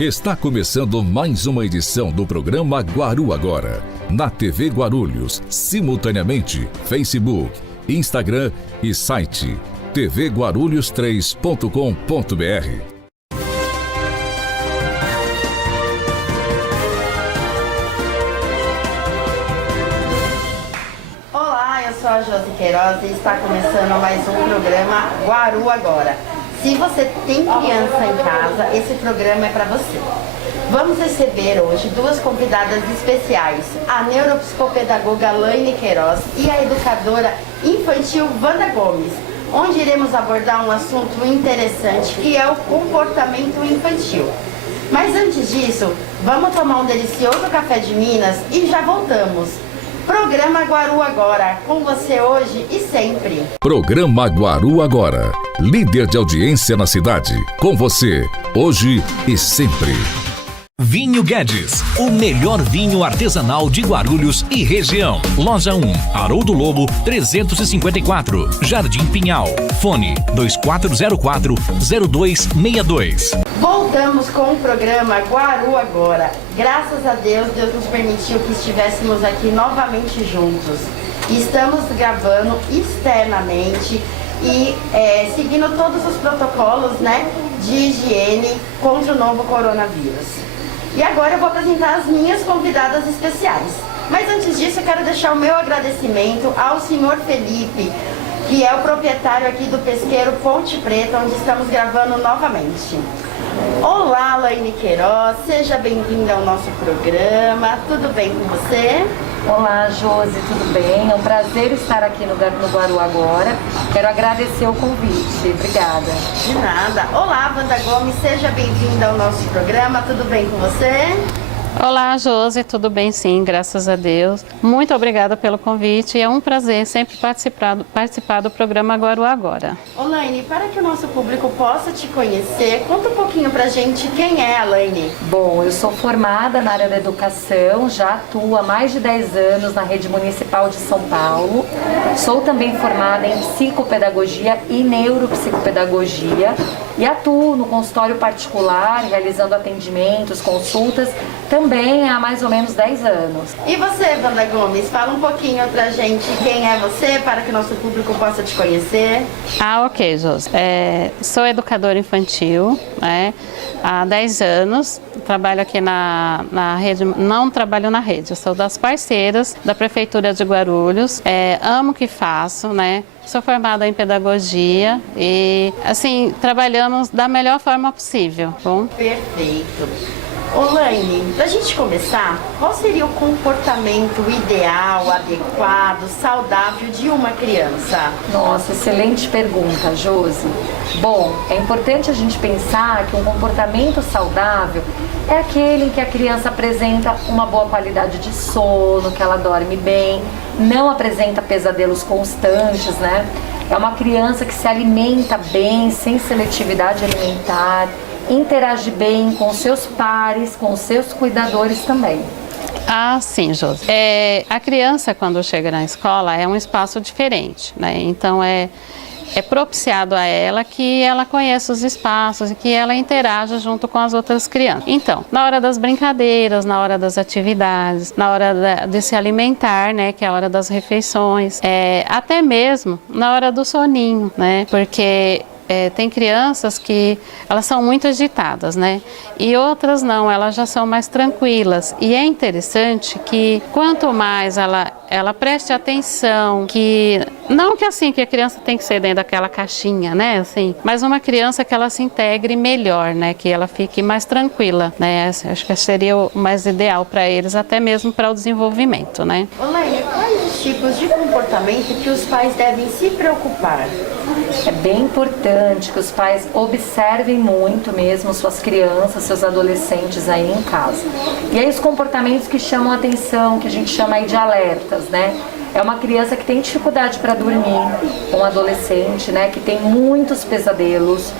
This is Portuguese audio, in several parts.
Está começando mais uma edição do programa Guaru Agora, na TV Guarulhos, simultaneamente Facebook, Instagram e site tvguarulhos3.com.br. Olá, eu sou a Josi Queiroz e está começando mais um programa Guaru Agora. Se você tem criança em casa, esse programa é para você. Vamos receber hoje duas convidadas especiais, a neuropsicopedagoga Laine Queiroz e a educadora infantil Wanda Gomes, onde iremos abordar um assunto interessante que é o comportamento infantil. Mas antes disso, vamos tomar um delicioso café de Minas e já voltamos. Programa Guaru Agora, com você hoje e sempre. Programa Guaru Agora, líder de audiência na cidade. Com você, hoje e sempre. Vinho Guedes, o melhor vinho artesanal de Guarulhos e região. Loja 1, Haroldo Lobo, 354, Jardim Pinhal. Fone 2404-0262. Voltamos com o programa Guaru Agora. Graças a Deus, Deus nos permitiu que estivéssemos aqui novamente juntos. Estamos gravando externamente e seguindo todos os protocolos, né, de higiene contra o novo coronavírus. E agora eu vou apresentar as minhas convidadas especiais. Mas antes disso, eu quero deixar o meu agradecimento ao senhor Felipe, que é o proprietário aqui do pesqueiro Ponte Preta, onde estamos gravando novamente. Olá, Laine Queiroz, seja bem-vinda ao nosso programa. Tudo bem com você? Olá, Josi, tudo bem? É um prazer estar aqui no Guaru Agora. Quero agradecer o convite. Obrigada. De nada. Olá, Wanda Gomes, seja bem-vinda ao nosso programa. Tudo bem com você? Olá, Josi, tudo bem sim, graças a Deus. Muito obrigada pelo convite, é um prazer sempre participar do programa Guaru Agora. Laine, para que o nosso público possa te conhecer, conta um pouquinho pra gente quem é a Laine. Bom, eu sou formada na área da educação, já atuo há mais de 10 anos na rede municipal de São Paulo. Sou também formada em psicopedagogia e neuropsicopedagogia e atuo no consultório particular, realizando atendimentos, consultas, também há mais ou menos 10 anos. E você, Wanda Gomes, fala um pouquinho pra gente quem é você, para que o nosso público possa te conhecer. Ok, Josi. Sou educadora infantil, né, há 10 anos. Trabalho aqui na rede, não trabalho na rede, eu sou das parceiras da Prefeitura de Guarulhos. Amo o que faço, né? Sou formada em pedagogia e, assim, trabalhamos da melhor forma possível. Bom? Perfeito. Laine, pra gente começar, qual seria o comportamento ideal, adequado, saudável de uma criança? Nossa, excelente pergunta, Josi. Bom, é importante a gente pensar que um comportamento saudável é aquele em que a criança apresenta uma boa qualidade de sono, que ela dorme bem, não apresenta pesadelos constantes, né? É uma criança que se alimenta bem, sem seletividade alimentar, interage bem com seus pares, com seus cuidadores também. Ah, sim, Josi. A criança, quando chega na escola, é um espaço diferente, né? Então, é propiciado a ela que ela conheça os espaços e que ela interaja junto com as outras crianças. Então, na hora das brincadeiras, na hora das atividades, na hora de se alimentar, né, que é a hora das refeições, até mesmo na hora do soninho, né, porque tem crianças que elas são muito agitadas, né? E outras não, elas já são mais tranquilas. E é interessante que quanto mais ela preste atenção, que não que assim que a criança tem que ser dentro daquela caixinha, né? Assim, mas uma criança que ela se integre melhor, né? Que ela fique mais tranquila, né? Acho que seria o mais ideal para eles, até mesmo para o desenvolvimento, né? Laine, quais os tipos de comportamento que os pais devem se preocupar? É bem importante que os pais observem muito mesmo suas crianças, seus adolescentes aí em casa. E aí os comportamentos que chamam a atenção, que a gente chama aí de alertas, né? É uma criança que tem dificuldade para dormir, um adolescente, né, que tem muitos pesadelos,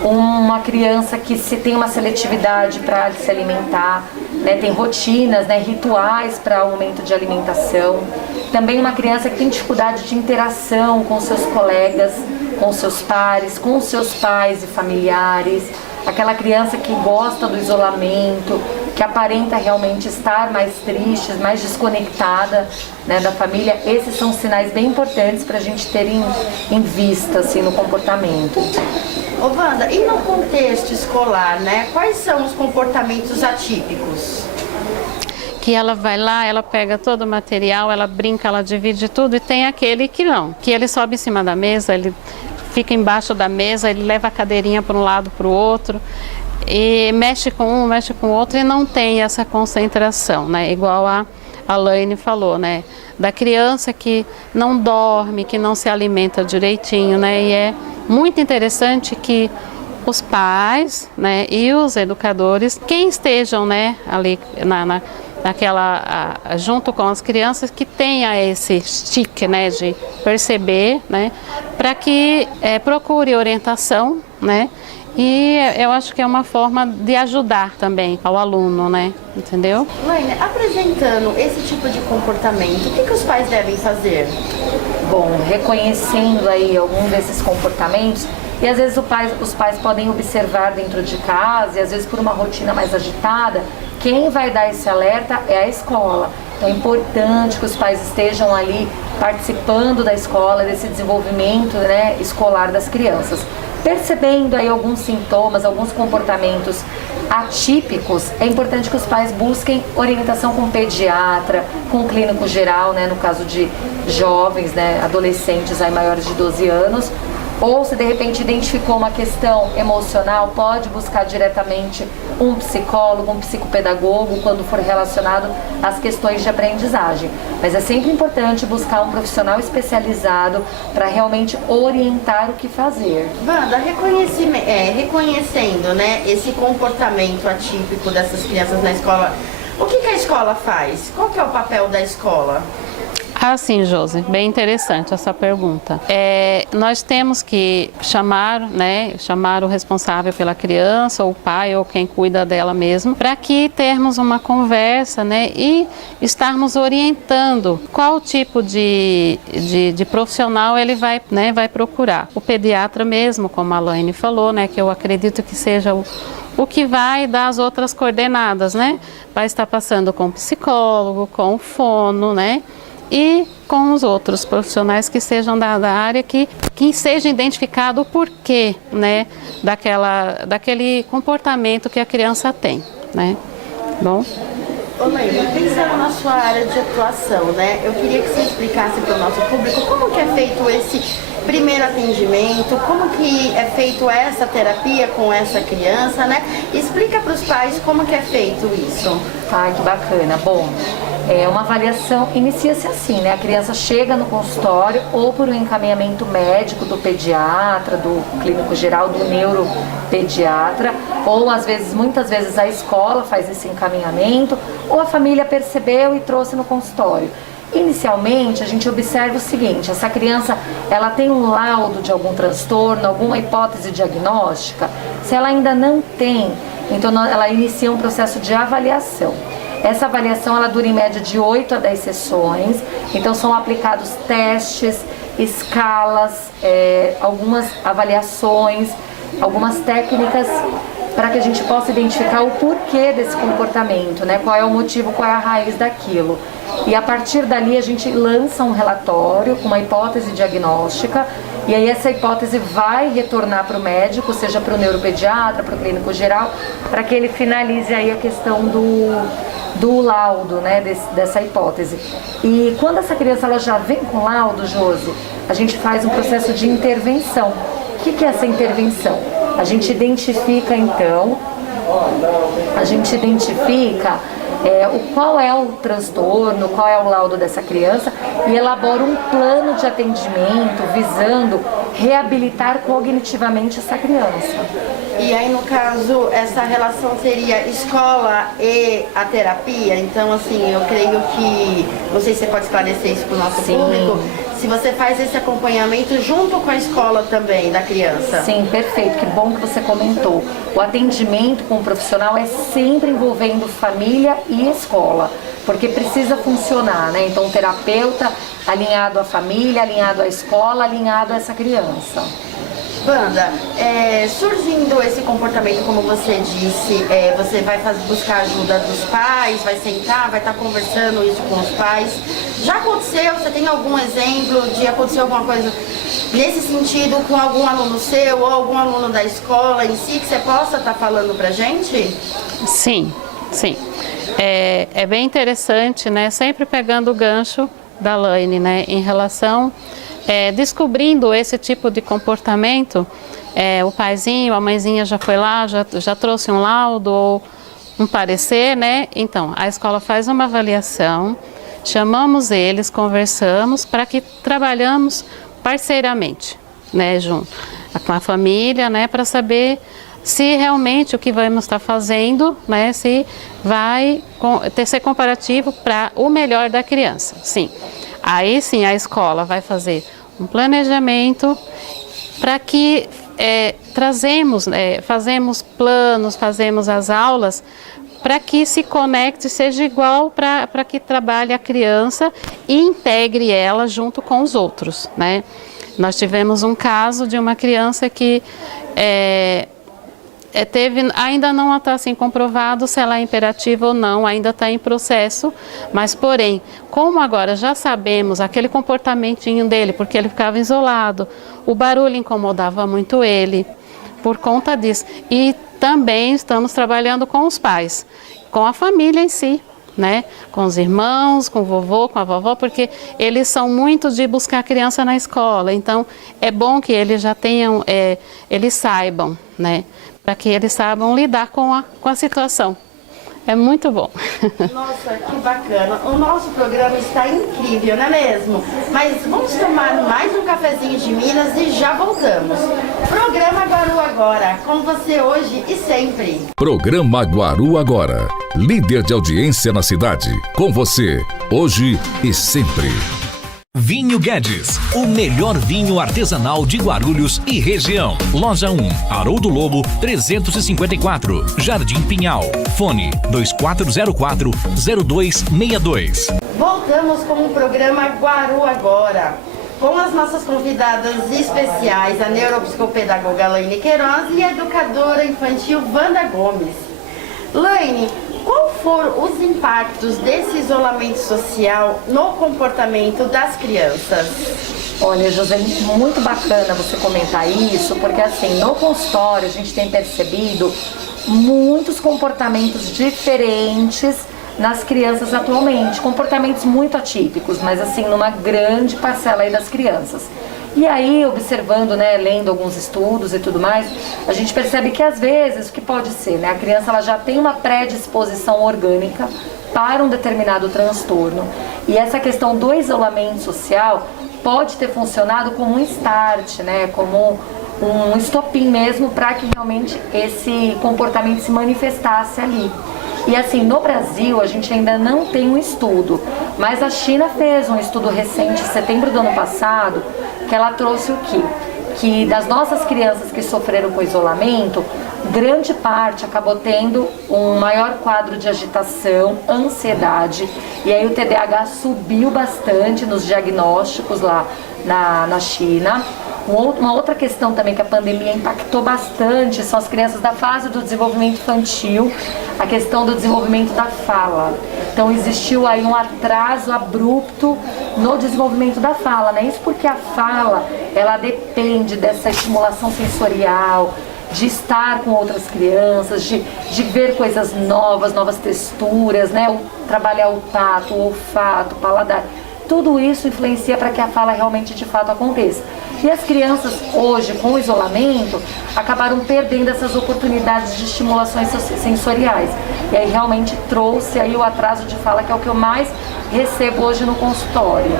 uma criança que tem uma seletividade para se alimentar, né, tem rotinas, né, rituais para aumento de alimentação. Também uma criança que tem dificuldade de interação com seus colegas, com seus pares, com seus pais e familiares. aquela criança que gosta do isolamento, que aparenta realmente estar mais triste, mais desconectada, né, da família. Esses são sinais bem importantes para a gente ter em vista assim, no comportamento. Ô Wanda, e no contexto escolar, né? Quais são os comportamentos atípicos? Que ela vai lá, ela pega todo o material, ela brinca, ela divide tudo, e tem aquele que não, que ele sobe em cima da mesa, ele fica embaixo da mesa, ele leva a cadeirinha para um lado, para o outro, e mexe com um, mexe com o outro, e não tem essa concentração, né? Igual a Laine falou, né? Da criança que não dorme, que não se alimenta direitinho, né? E é muito interessante que os pais, né, e os educadores, quem estejam, né, ali junto com as crianças, que tenha esse stick, né, de perceber, né, para que procure orientação, né, e eu acho que é uma forma de ajudar também ao aluno, né, entendeu? Laine, apresentando esse tipo de comportamento, o que os pais devem fazer? Bom, reconhecendo aí algum desses comportamentos, e às vezes os pais podem observar dentro de casa, e às vezes por uma rotina mais agitada, quem vai dar esse alerta é a escola. Então é importante que os pais estejam ali participando da escola, desse desenvolvimento, né, escolar das crianças. Percebendo aí alguns sintomas, alguns comportamentos atípicos, é importante que os pais busquem orientação com pediatra, com clínico geral, né, no caso de jovens, né, adolescentes aí maiores de 12 anos, ou se de repente identificou uma questão emocional, pode buscar diretamente um psicólogo, um psicopedagogo, quando for relacionado às questões de aprendizagem. Mas é sempre importante buscar um profissional especializado para realmente orientar o que fazer. Wanda, reconhecendo, né, esse comportamento atípico dessas crianças na escola, o que a escola faz? Qual que é o papel da escola? Ah, sim, Josi, bem interessante essa pergunta. Nós temos que chamar o responsável pela criança, ou o pai, ou quem cuida dela mesmo, para que termos uma conversa, né, e estarmos orientando qual tipo de profissional ele vai procurar. O pediatra mesmo, como a Laine falou, né, que eu acredito que seja o que vai dar as outras coordenadas, né? Vai estar passando com o psicólogo, com o fono, né? E com os outros profissionais que sejam da área, que seja identificado o porquê, né, daquele comportamento que a criança tem, né? Bom? Ô Laine, pensando na sua área de atuação, né, eu queria que você explicasse para o nosso público como que é feito esse primeiro atendimento, como que é feito essa terapia com essa criança, né? Explica para os pais como que é feito isso. Ai, que bacana. Bom, uma avaliação inicia-se assim, né? A criança chega no consultório ou por um encaminhamento médico do pediatra, do clínico geral, do neuropediatra, ou às vezes, muitas vezes a escola faz esse encaminhamento, ou a família percebeu e trouxe no consultório. Inicialmente, a gente observa o seguinte: essa criança, ela tem um laudo de algum transtorno, alguma hipótese diagnóstica? Se ela ainda não tem, então ela inicia um processo de avaliação. Essa avaliação, ela dura em média de 8 a 10 sessões, então são aplicados testes, escalas, algumas avaliações, algumas técnicas para que a gente possa identificar o porquê desse comportamento, né? Qual é o motivo, qual é a raiz daquilo. E a partir dali a gente lança um relatório com uma hipótese diagnóstica, e aí essa hipótese vai retornar para o médico, seja para o neuropediatra, para o clínico geral, para que ele finalize aí a questão do laudo, né, dessa hipótese. E quando essa criança ela já vem com laudo, Josi, a gente faz um processo de intervenção. O que é essa intervenção? A gente identifica então, qual é o transtorno, qual é o laudo dessa criança, e elabora um plano de atendimento visando reabilitar cognitivamente essa criança. E aí, no caso, essa relação seria escola e a terapia? Então, assim, eu creio que, não sei se você pode esclarecer isso para o nosso público, se você faz esse acompanhamento junto com a escola também, da criança. Sim, perfeito, que bom que você comentou. O atendimento com o profissional é sempre envolvendo família e escola, porque precisa funcionar, né? Então, o terapeuta alinhado à família, alinhado à escola, alinhado a essa criança. Wanda, surgindo esse comportamento, como você disse, você vai buscar ajuda dos pais, vai sentar, vai estar conversando isso com os pais. Já aconteceu? Você tem algum exemplo de acontecer alguma coisa nesse sentido com algum aluno seu ou algum aluno da escola em si que você possa estar falando pra gente? Sim, sim. É bem interessante, né? Sempre pegando o gancho da Laine, né? Em relação, descobrindo esse tipo de comportamento, o paizinho, a mãezinha já foi lá, já trouxe um laudo ou um parecer, né? Então, a escola faz uma avaliação, chamamos eles, conversamos para que trabalhamos parceiramente, né? Junto com a família, né? Para saber se realmente o que vamos estar fazendo, né, se vai ser comparativo para o melhor da criança. Sim. Aí sim a escola vai fazer um planejamento para que fazemos planos, fazemos as aulas para que se conecte, seja igual para que trabalhe a criança e integre ela junto com os outros, né? Nós tivemos um caso de uma criança que ainda não está assim comprovado se ela é imperativa ou não, ainda está em processo, mas porém, como agora já sabemos aquele comportamentinho dele, porque ele ficava isolado, o barulho incomodava muito ele, por conta disso. E também estamos trabalhando com os pais, com a família em si, né? Com os irmãos, com o vovô, com a vovó, porque eles são muito de buscar a criança na escola, então é bom que eles já tenham, eles saibam, né? Para que eles saibam lidar com a situação. É muito bom. Nossa, que bacana. O nosso programa está incrível, não é mesmo? Mas vamos tomar mais um cafezinho de Minas e já voltamos. Programa Guaru Agora, com você hoje e sempre. Programa Guaru Agora, líder de audiência na cidade. Com você, hoje e sempre. Vinho Guedes, o melhor vinho artesanal de Guarulhos e região. Loja 1, Haroldo Lobo, 354, Jardim Pinhal. Fone 2404-0262. Voltamos com o programa Guaru Agora, com as nossas convidadas especiais, a neuropsicopedagoga Laine Queiroz e a educadora infantil Wanda Gomes. Laine, qual foram os impactos desse isolamento social no comportamento das crianças? Olha, José, muito bacana você comentar isso, porque assim, no consultório a gente tem percebido muitos comportamentos diferentes nas crianças atualmente, comportamentos muito atípicos, mas assim, numa grande parcela aí das crianças. E aí, observando, né, lendo alguns estudos e tudo mais, a gente percebe que às vezes, o que pode ser, né, a criança ela já tem uma predisposição orgânica para um determinado transtorno. E essa questão do isolamento social pode ter funcionado como um start, né, como um estopim mesmo para que realmente esse comportamento se manifestasse ali. E assim, no Brasil a gente ainda não tem um estudo, mas a China fez um estudo recente, em setembro do ano passado, que ela trouxe o quê? Que das nossas crianças que sofreram com isolamento, grande parte acabou tendo um maior quadro de agitação, ansiedade, e aí o TDAH subiu bastante nos diagnósticos lá na China. Uma outra questão também que a pandemia impactou bastante são as crianças da fase do desenvolvimento infantil, a questão do desenvolvimento da fala. Então existiu aí um atraso abrupto no desenvolvimento da fala, né? Isso porque a fala, ela depende dessa estimulação sensorial, de estar com outras crianças, de ver coisas novas, novas texturas, né? Trabalhar o tato, o olfato, o paladar. Tudo isso influencia para que a fala realmente de fato aconteça. E as crianças hoje, com o isolamento, acabaram perdendo essas oportunidades de estimulações sensoriais. E aí realmente trouxe aí o atraso de fala, que é o que eu mais recebo hoje no consultório.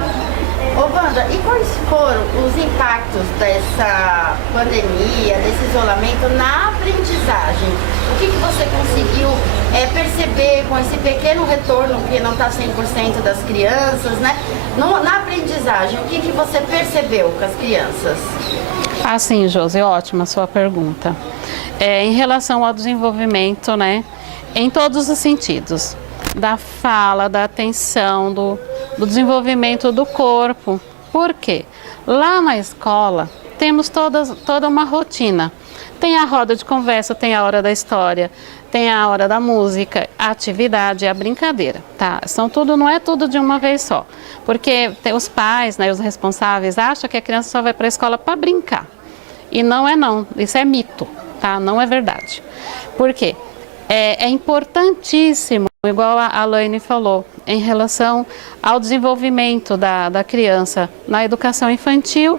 Ô Wanda, e quais foram os impactos dessa pandemia, desse isolamento na aprendizagem? O que você conseguiu perceber com esse pequeno retorno, que não está 100% das crianças, né? Na aprendizagem, o que você percebeu com as crianças? Ah, sim, Josi, ótima a sua pergunta. Em relação ao desenvolvimento, né? Em todos os sentidos. Da fala, da atenção, do desenvolvimento do corpo. Por quê? Lá na escola, temos toda uma rotina. Tem a roda de conversa, tem a hora da história, tem a hora da música, a atividade, a brincadeira, tá? Não é tudo de uma vez só, porque os pais, né, os responsáveis acham que a criança só vai para a escola para brincar. E não é não, isso é mito, tá? Não é verdade. Por quê? É importantíssimo, igual a Laine falou, em relação ao desenvolvimento da criança na educação infantil.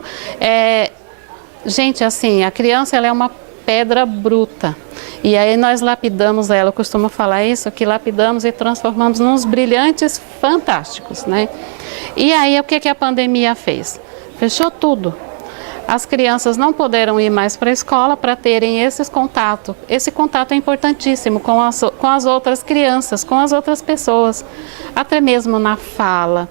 Gente, assim, a criança ela é uma pedra bruta. E aí nós lapidamos ela, eu costumo falar isso, que lapidamos e transformamos nos brilhantes fantásticos, né? E aí o que a pandemia fez? Fechou tudo. As crianças não puderam ir mais para a escola para terem esses contatos. Esse contato é importantíssimo com as outras crianças, com as outras pessoas, até mesmo na fala,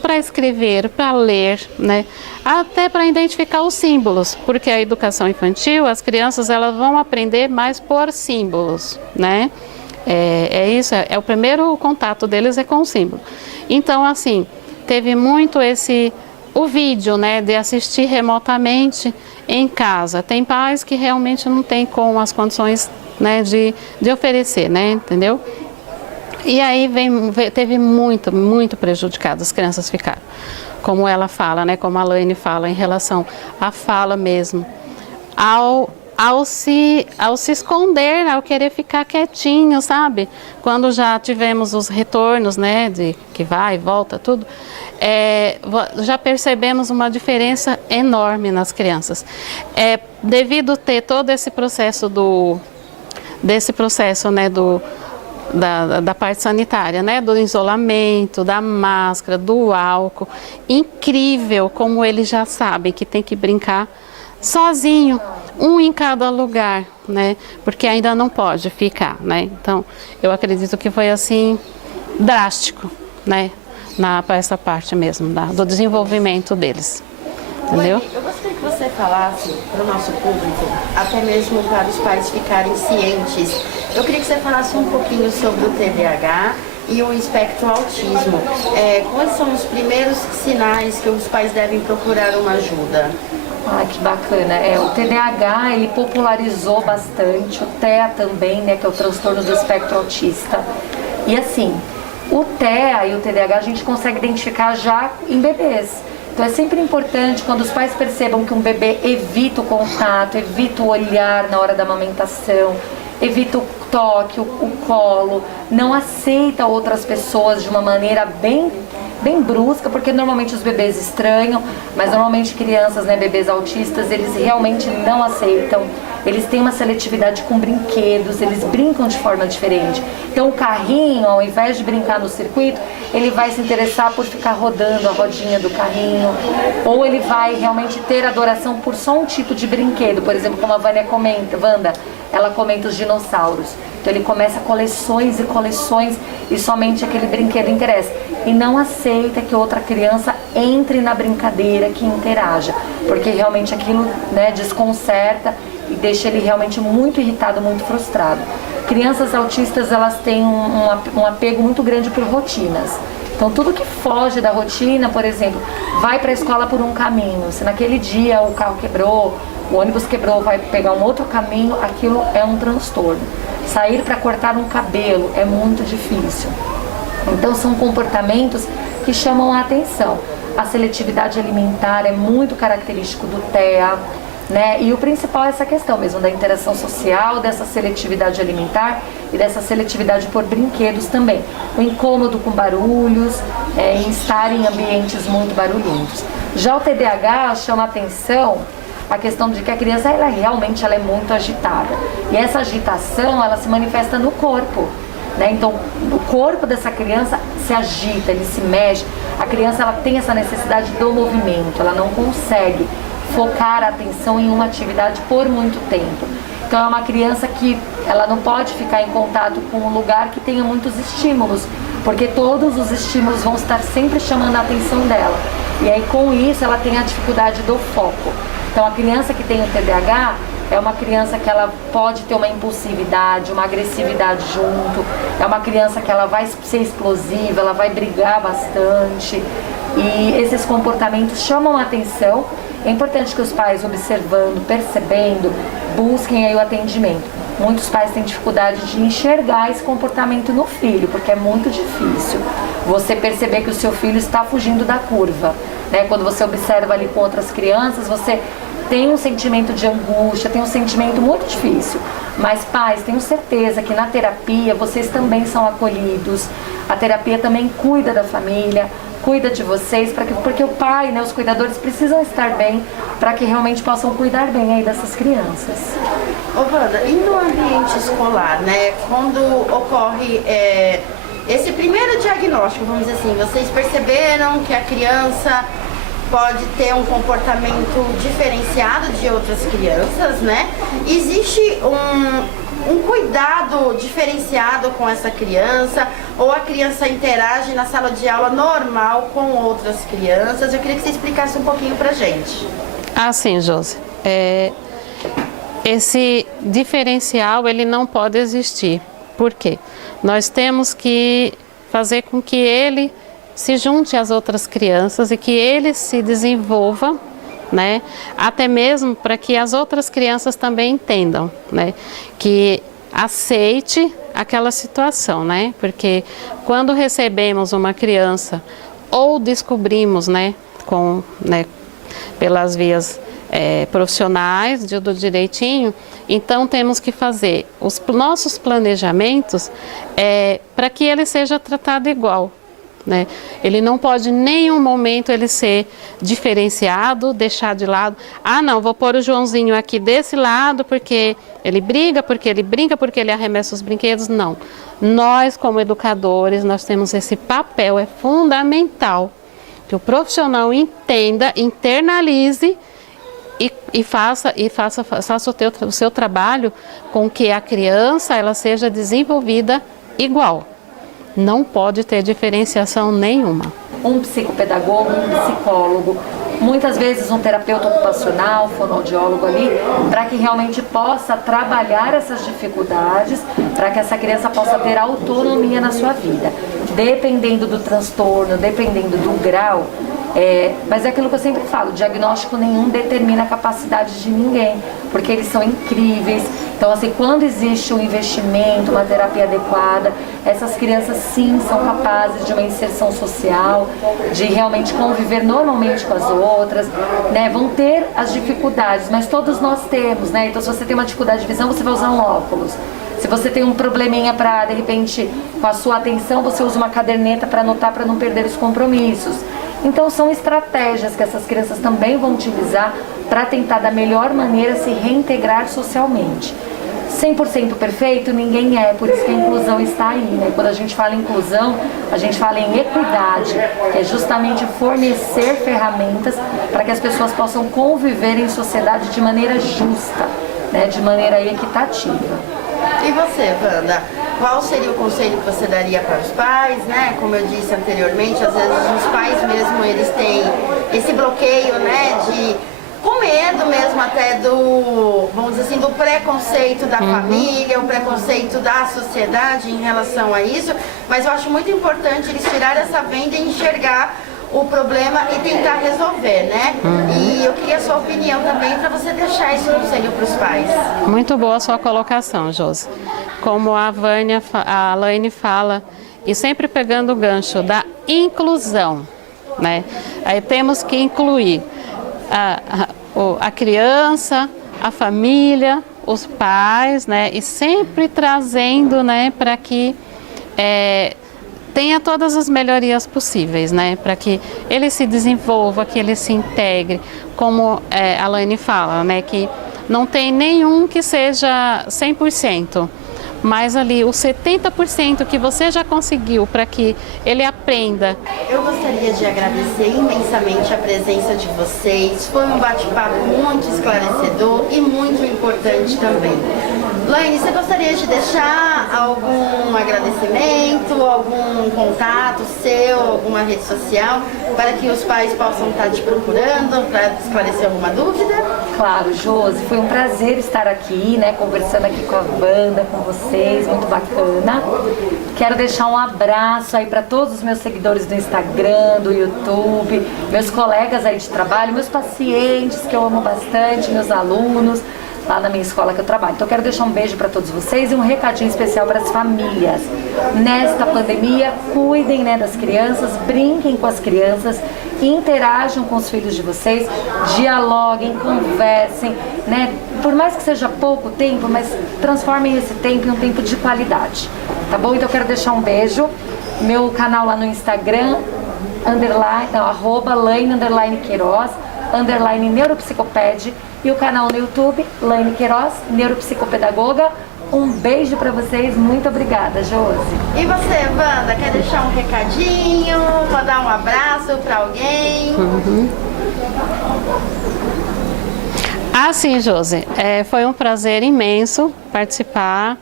para escrever, para ler, né? Até para identificar os símbolos, porque a educação infantil, as crianças elas vão aprender mais por símbolos, né? Isso, o primeiro contato deles é com o símbolo. Então, assim, teve muito o vídeo, né, de assistir remotamente em casa. Tem pais que realmente não têm com as condições, né, de oferecer, né, entendeu? E aí teve muito prejudicado, as crianças ficaram. Como ela fala, né, como a Laine fala, em relação à fala mesmo. Ao se esconder, ao querer ficar quietinho, sabe? Quando já tivemos os retornos, né, de que vai e volta, tudo, já percebemos uma diferença enorme nas crianças. Devido ter todo esse processo né, da parte sanitária, né, do isolamento, da máscara, do álcool. Incrível como eles já sabem que tem que brincar sozinho, um em cada lugar, né, porque ainda não pode ficar, né. Então, eu acredito que foi assim, drástico, né, para essa parte mesmo, do desenvolvimento deles. Entendeu? Eu gostaria que você falasse para o nosso público, até mesmo para os pais ficarem cientes. Eu queria que você falasse um pouquinho sobre o TDAH e o espectro autismo. Quais são os primeiros sinais que os pais devem procurar uma ajuda? Ah, que bacana. O TDAH, ele popularizou bastante, o TEA também, né, que é o transtorno do espectro autista. E assim, o TEA e o TDAH a gente consegue identificar já em bebês. Então é sempre importante quando os pais percebam que um bebê evita o contato, evita o olhar na hora da amamentação, evita o toque, o colo, não aceita outras pessoas de uma maneira bem brusca, porque normalmente os bebês estranham, mas normalmente crianças, né, bebês autistas, eles realmente não aceitam. Eles têm uma seletividade com brinquedos, eles brincam de forma diferente. Então o carrinho, ao invés de brincar no circuito, ele vai se interessar por ficar rodando a rodinha do carrinho, ou ele vai realmente ter adoração por só um tipo de brinquedo. Por exemplo, como a Wanda, ela comenta os dinossauros. Então ele começa coleções e coleções e somente aquele brinquedo interessa. E não aceita que outra criança entre na brincadeira, que interaja, porque realmente aquilo, né, desconcerta e deixa ele realmente muito irritado, muito frustrado. Crianças autistas, elas têm um apego muito grande por rotinas. Então tudo que foge da rotina, por exemplo, vai para a escola por um caminho. Se naquele dia o carro quebrou, o ônibus quebrou, vai pegar um outro caminho, aquilo é um transtorno. Sair para cortar um cabelo é muito difícil. Então são comportamentos que chamam a atenção. A seletividade alimentar é muito característico do TEA, né? E o principal é essa questão mesmo da interação social, dessa seletividade alimentar e dessa seletividade por brinquedos também. O incômodo com barulhos, em estar em ambientes muito barulhentos. Já o TDAH chama a atenção a questão de que a criança realmente é muito agitada. E essa agitação, ela se manifesta no corpo, né? Então, o corpo dessa criança se agita, ele se mexe. A criança, ela tem essa necessidade do movimento, ela não consegue focar a atenção em uma atividade por muito tempo. Então, é uma criança que ela não pode ficar em contato com um lugar que tenha muitos estímulos, porque todos os estímulos vão estar sempre chamando a atenção dela. E aí, com isso, ela tem a dificuldade do foco. Então, a criança que tem o TDAH é uma criança que ela pode ter uma impulsividade, uma agressividade junto. É uma criança que ela vai ser explosiva, ela vai brigar bastante. E esses comportamentos chamam a atenção é importante que os pais, observando, percebendo, busquem aí o atendimento. Muitos pais têm dificuldade de enxergar esse comportamento no filho, porque é muito difícil você perceber que o seu filho está fugindo da curva, né? Quando você observa ali com outras crianças, você tem um sentimento de angústia, tem um sentimento muito difícil. Mas pais, tenho certeza que na terapia vocês também são acolhidos. A terapia também cuida da família, cuida de vocês, porque o pai, né, os cuidadores precisam estar bem para que realmente possam cuidar bem aí dessas crianças. Ô Wanda, e no ambiente escolar, né, quando ocorre esse primeiro diagnóstico, vamos dizer assim, vocês perceberam que a criança pode ter um comportamento diferenciado de outras crianças, né? Existe um cuidado diferenciado com essa criança, ou a criança interage na sala de aula normal com outras crianças? Eu queria que você explicasse um pouquinho pra gente. Ah, sim, Josi. Esse diferencial, ele não pode existir. Por quê? Nós temos que fazer com que ele se junte às outras crianças e que ele se desenvolva, né? Até mesmo para que as outras crianças também entendam, né? Que aceite aquela situação, né? Porque quando recebemos uma criança ou descobrimos, né, pelas vias profissionais do direitinho, então temos que fazer os nossos planejamentos para que ele seja tratado igual. Né? Ele não pode em nenhum momento ele ser diferenciado, deixar de lado. Ah, não, vou pôr o Joãozinho aqui desse lado porque ele briga, porque ele brinca, porque ele arremessa os brinquedos. Não. Nós, como educadores, nós temos esse papel, é fundamental que o profissional entenda, internalize e faça o seu trabalho com que a criança ela seja desenvolvida igual. Não pode ter diferenciação nenhuma. Um psicopedagogo, um psicólogo, muitas vezes um terapeuta ocupacional, fonoaudiólogo ali, para que realmente possa trabalhar essas dificuldades, para que essa criança possa ter autonomia na sua vida. Dependendo do transtorno, dependendo do grau, mas é aquilo que eu sempre falo, diagnóstico nenhum determina a capacidade de ninguém, porque eles são incríveis. Então, assim, quando existe um investimento, uma terapia adequada, essas crianças sim são capazes de uma inserção social, de realmente conviver normalmente com as outras, né? Vão ter as dificuldades, mas todos nós temos, né? Então, se você tem uma dificuldade de visão, você vai usar um óculos. Se você tem um probleminha para, de repente, com a sua atenção, você usa uma caderneta para anotar, para não perder os compromissos. Então, são estratégias que essas crianças também vão utilizar para tentar, da melhor maneira, se reintegrar socialmente. 100% perfeito ninguém é, por isso que a inclusão está aí, né? Quando a gente fala em inclusão, a gente fala em equidade, que é justamente fornecer ferramentas para que as pessoas possam conviver em sociedade de maneira justa, né? De maneira equitativa. E você, Wanda? Qual seria o conselho que você daria para os pais, né? Como eu disse anteriormente, às vezes os pais mesmo, eles têm esse bloqueio, né? Com medo mesmo até vamos dizer assim, do preconceito da família, o preconceito da sociedade em relação a isso. Mas eu acho muito importante eles tirarem essa venda e enxergar o problema e tentar resolver, né? E eu queria a sua opinião também para você deixar esse conselho para os pais. Muito boa a sua colocação, Josi. Como a Laine fala, e sempre pegando o gancho da inclusão, né? Aí temos que incluir a criança, a família, os pais, né? E sempre trazendo, né, para que tenha todas as melhorias possíveis, né? Para que ele se desenvolva, que ele se integre, como a Laine fala, né? Que não tem nenhum que seja 100%, mas ali os 70% que você já conseguiu para que ele aprenda. Eu gostaria de agradecer imensamente a presença de vocês. Foi um bate-papo muito esclarecedor e muito importante também. Laine, você gostaria de deixar algum agradecimento, algum contato seu, alguma rede social, para que os pais possam estar te procurando, para esclarecer alguma dúvida? Claro, Josi, foi um prazer estar aqui, né, conversando aqui com a banda, com vocês, muito bacana. Quero deixar um abraço aí para todos os meus seguidores do Instagram, do YouTube, meus colegas aí de trabalho, meus pacientes que eu amo bastante, meus alunos lá na minha escola que eu trabalho. Então eu quero deixar um beijo para todos vocês e um recadinho especial para as famílias. Nesta pandemia, cuidem, né, das crianças, brinquem com as crianças, interajam com os filhos de vocês, dialoguem, conversem, né? Por mais que seja pouco tempo, mas transformem esse tempo em um tempo de qualidade, tá bom? Então eu quero deixar um beijo. Meu canal lá no Instagram, @Laine_Queiroz, _neuropsicopede, e o canal no YouTube, Laine Queiroz, neuropsicopedagoga. Um beijo pra vocês, muito obrigada, Josi. E você, Wanda, quer deixar um recadinho, mandar um abraço pra alguém? Ah, sim, Josi. Foi um prazer imenso participar,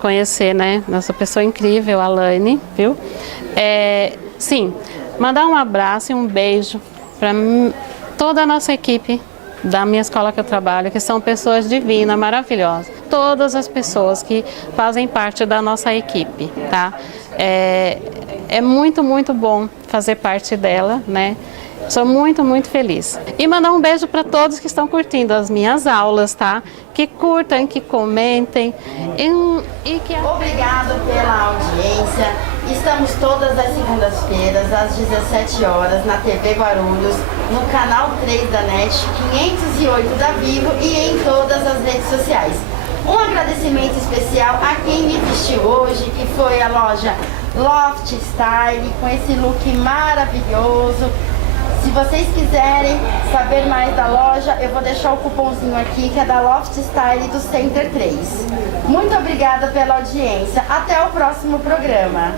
conhecer, né, nossa pessoa incrível, a Laine, viu? Sim, mandar um abraço e um beijo para toda a nossa equipe da minha escola que eu trabalho, que são pessoas divinas, maravilhosas. Todas as pessoas que fazem parte da nossa equipe, tá? É muito, muito bom fazer parte dela, né? Sou muito, muito feliz. E mandar um beijo para todos que estão curtindo as minhas aulas, tá? Que curtam, que comentem e que... Obrigado pela audiência. Estamos todas as segundas-feiras, às 17 horas, na TV Guarulhos, no canal 3 da NET, 508 da Vivo e em todas as redes sociais. Um agradecimento especial a quem me vestiu hoje, que foi a loja Loft Style, com esse look maravilhoso. Se vocês quiserem saber mais da loja, eu vou deixar o cupomzinho aqui, que é da Loft Style do Center 3. Muito obrigada pela audiência. Até o próximo programa.